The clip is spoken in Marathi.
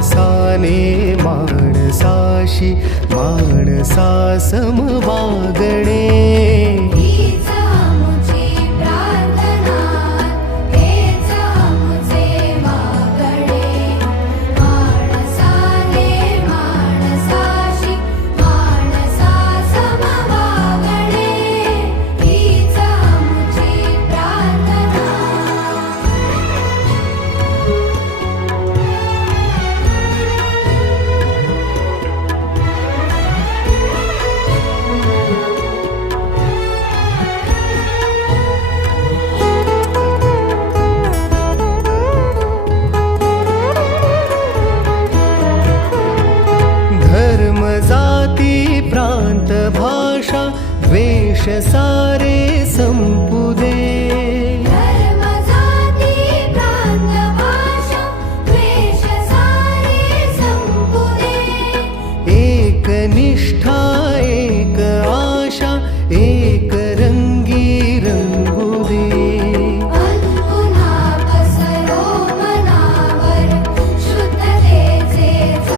माणसाने माणसाशी माणसा सम वागणे जाती प्रांत भाषा द्वेष सारे संपू दे धर्म जाती प्रांत भाषा द्वेष सारे संपू दे एक निष्ठा